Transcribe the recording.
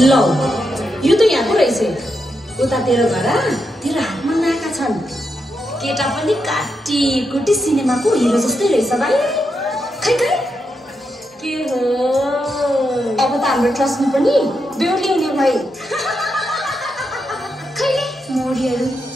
लौ यो त यहाँ पो रहेछ उता तेरो घर तेरो हातमा नाका छन् केटा पनि काटी कुटी सिनेमाको हिरो जस्तै रहेछ भाइ खै खै के हो अब त हाम्रो ट्रस्टमा पनि बेहुली हुने भए खै मोरीहरू